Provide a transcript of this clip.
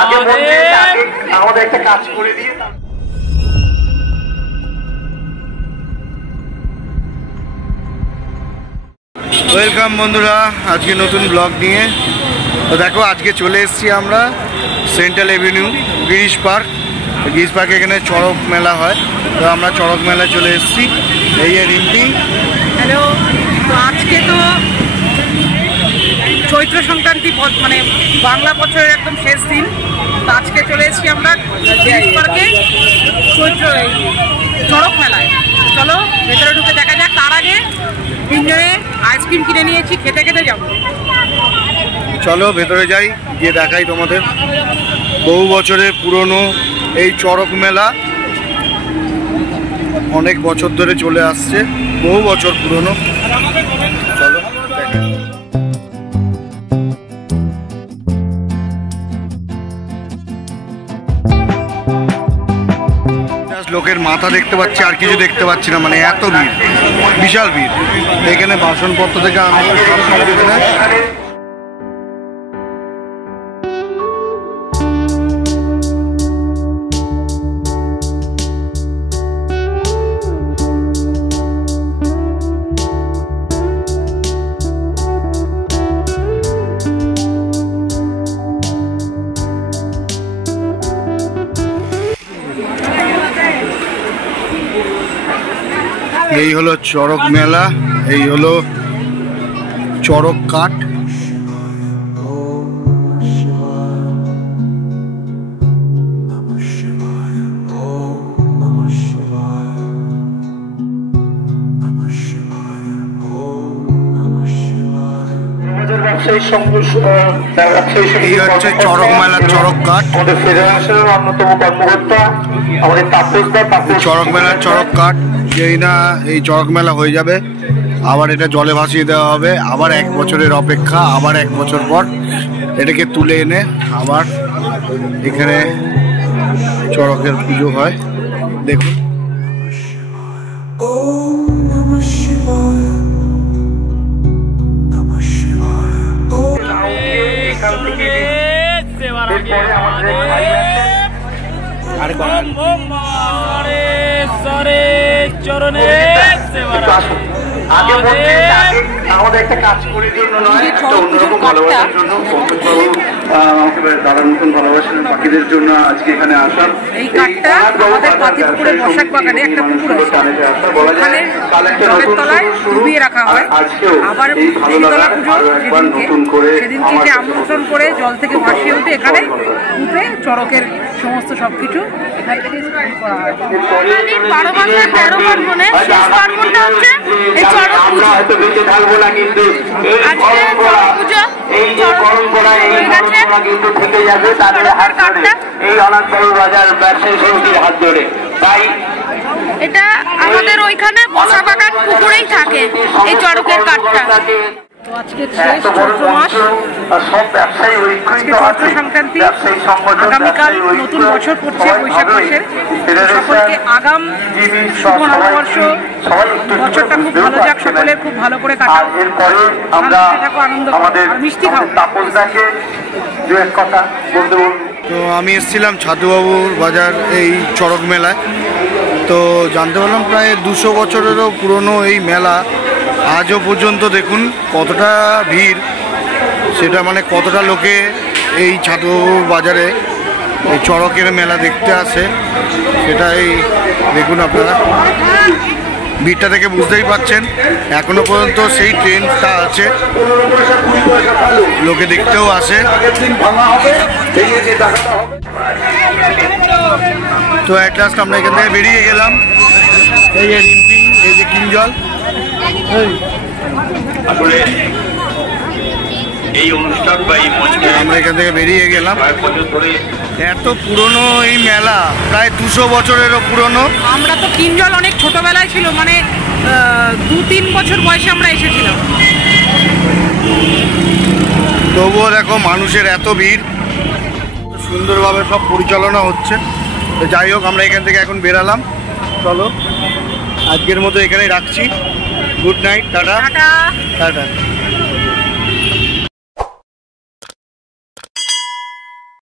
আগে আমাদের একটা কাজ করে দিয়ে ওয়েলকাম বন্ধুরা, আজকে নতুন ব্লগ নিয়ে। তো দেখো, আজকে চলে এসেছি আমরা central Avenue Girish park. Girish পার্কে এখানে চড়ক মেলা হয়, তো আমরা চড়ক মেলায় চলে এসেছি। এই রিম্পি। হ্যালো। তো আজকে তো চৈত্র সংক্রান্তি, মানে বাংলা বছরের একদম শেষ দিন। তো আজকে চলে এসেছি আমরা গিরিশ পার্কে চড়ক মেলায়। চলো ভেতরে ঢুকে দেখা যাক। তার আগে তিনজনে আইসক্রিম কিনে নিয়েছি, খেতে খেতে যাবো। চলো ভেতরে যাই, গিয়ে দেখাই তোমাদের। বহু বছরের পুরনো এই চড়ক মেলা, অনেক বছর ধরে চলে আসছে, বহু বছর পুরনো। চলো দেখাই। লোকের মাথা দেখতে পাচ্ছি, আর কিছু দেখতে পাচ্ছি না, মানে এত ভিড়, বিশাল ভিড়। এখানে বাসনপত্র থেকে এই হলো চড়ক মেলা, এই হলো চড়ক কাঠ। এই হচ্ছে চড়ক মেলার চড়ক কাঠ। আমাদের ফেডারেশনের অন্যতম কর্মকর্তা আমাদের চড়ক মেলার চড়ক কাঠ, যেই না এই চড়ক মেলা হয়ে যাবে আবার এটা জলে ভাসিয়ে দেওয়া হবে। আবার 1 বছরের অপেক্ষা, আবার 1 বছর পর এটাকে তুলে এনে আবার এখানে চড়কের পুজো হয়। দেখুন, আগে আমাদের একটা কাজ করে দিয়ে অন্যরকম ভালোবাসার জন্য দাদার মতন ভালোবাসেন পাখিদের জন্য আজকে এখানে আসার। এই কাঠটা আমাদের পাতিপুকুরের বসাক বাগানে একটা পুকুর আছে, ওখানে জলের তলায় ডুবিয়ে রাখা হয়। আবার শীতলা পুজো সেদিনকে যে আমন্ত্রণ করে জল থেকে ভাসিয়ে উঠে এখানে উঠে চড়কের সমস্ত সবকিছু এখান থেকে করা হয়। 12 মাসের 13 পার্বণে শেষ পার্বণটা হচ্ছে এই চড়ক পুজো। আজকে চড়ক পুজো এই যে পরম্পরা, এই পরম্পরা কিন্তু থেকে যাবে তাদের হাত ধরে, এই অনাথবাবু বাজার ব্যবসায়ী সমিতির হাত ধরে। তাই এটা আমাদের ওইখানে বসা বাগান পুকুরেই থাকে এই চড়কের কাঠটা। তো আজকে শেষ চৈত্র মাস, আজকে চৈত্র সংক্রান্তি, আগামীকাল নতুন বছর পড়ছে বৈশাখ মাসের। সকলকে আগাম শুভ নববর্ষ, বছরটা খুব ভালো যাক, সকলের খুব ভালো করে কাটাও, শান্তিতে থাকো, আনন্দ করো, আর মিষ্টি খাও। তো আমি এসেছিলাম ছাতুবাবুর বাজার এই চড়ক মেলায়। তো জানতে পারলাম প্রায় 200 বছরেরও পুরনো এই মেলা। আজও পর্যন্ত দেখুন কতটা ভিড়, সেটা মানে কতটা লোকে এই ছাতুবাবুর বাজারে এই চড়কের মেলা দেখতে আসে, সেটাই দেখুন আপনারা। ভিড়টা থেকে বুঝতেই পারছেন, এখনো পর্যন্ত সেই ট্রেনটা আছে, লোকে দেখতেও আসে। তো এক লাস্ট আমরা এখান থেকে বেরিয়ে গেলাম। এই যে রিম্পি, এই যে কিঞ্জল, এই অনুষ্ঠান বা এই মঞ্চে আমরা এখান থেকে বেরিয়ে গেলাম। এত পুরনো এই মেলা, প্রায় 200 বছরেরও পুরনো। আমরা তো কিঞ্জল অনেক ছোটবেলায় ছিল, মানে 2-3 বছর বয়সে আমরা এসেছিলাম। তবুও দেখো মানুষের এত ভিড়, সুন্দরভাবে সব পরিচালনা হচ্ছে। তো যাই হোক, আমরা এখান থেকে এখন বেরালাম। চলো আজকের মতো এখানেই রাখছি। Good night, tata tata.